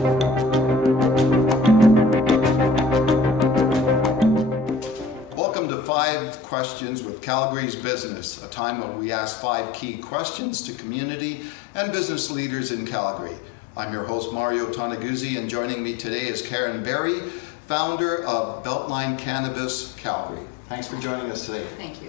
Welcome to 5 Questions with Calgary's Business, a time when we ask 5 key questions to community and business leaders in Calgary. I'm your host, Mario Tonaguzzi, and joining me today is Karen Berry, founder of Beltline Cannabis, Calgary. Thanks for joining us today. Thank you.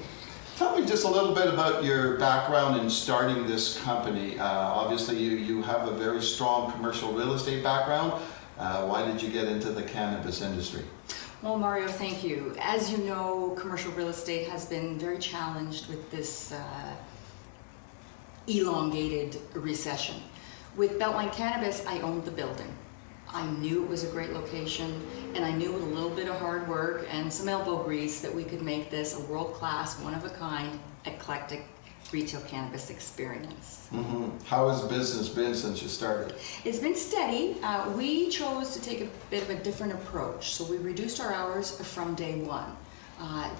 Tell me just a little bit about your background in starting this company. Obviously, you have a very strong commercial real estate background. Why did you get into the cannabis industry? Well, Mario, thank you. As you know, commercial real estate has been very challenged with this elongated recession. With Beltline Cannabis, I owned the building. I knew it was a great location, and I knew with a little bit of hard work and some elbow grease that we could make this a world-class, one-of-a-kind, eclectic retail cannabis experience. Mm-hmm. How has business been since you started? It's been steady. We chose to take a bit of a different approach. So we reduced our hours from day one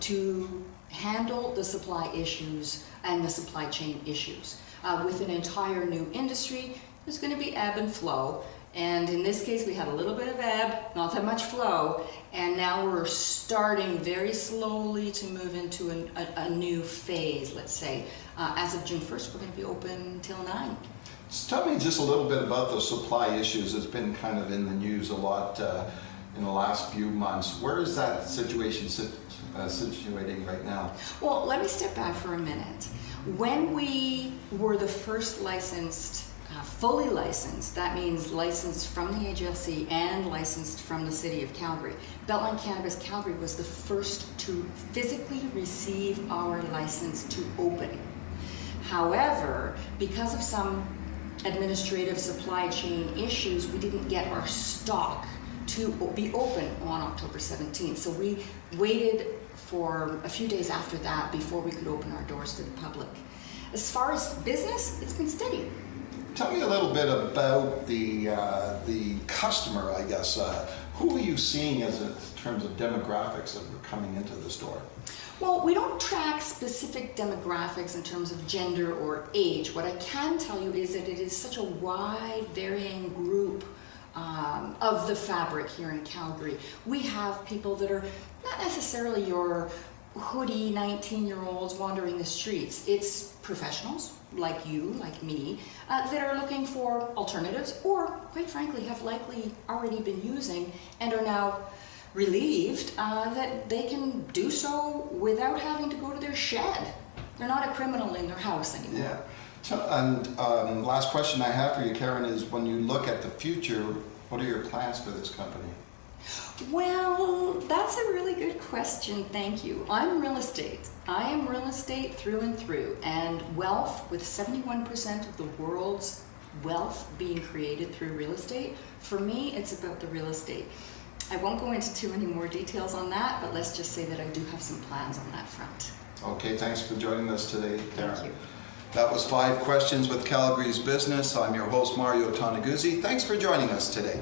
to handle the supply issues and the supply chain issues. With an entire new industry, there's going to be ebb and flow. And in this case, we had a little bit of ebb, not that much flow, and now we're starting very slowly to move into a new phase, let's say. As of June 1st, we're going to be open till 9. So tell me just a little bit about the supply issues. It's been kind of in the news a lot in the last few months. Where is that situation situating right now? Well, let me step back for a minute. When we were the first licensed, fully licensed, that means licensed from the AGLC and licensed from the city of Calgary. Beltline Cannabis Calgary was the first to physically receive our license to open. However, because of some administrative supply chain issues, we didn't get our stock to be open on October 17th. So we waited for a few days after that before we could open our doors to the public. As far as business, it's been steady. Tell me a little bit about the customer, I guess. Who are you seeing in terms of demographics that are coming into the store? Well, we don't track specific demographics in terms of gender or age. What I can tell you is that it is such a wide, varying group of the fabric here in Calgary. We have people that are not necessarily your hoodie 19-year-olds wandering the streets. It's professionals like you, like me, that are looking for alternatives, or quite frankly have likely already been using and are now relieved that they can do so without having to go to their shed. They're not a criminal in their house anymore. Yeah. And last question I have for you, Karen, is when you look at the future, what are your plans for this company? Well, that's a really good question, thank you. I'm real estate. I am real estate through and through, and wealth, with 71% of the world's wealth being created through real estate, for me, it's about the real estate. I won't go into too many more details on that, but let's just say that I do have some plans on that front. Okay, thanks for joining us today, Karen. Thank you. That was 5 Questions with Calgary's Business. I'm your host, Mario Tonaguzzi. Thanks for joining us today.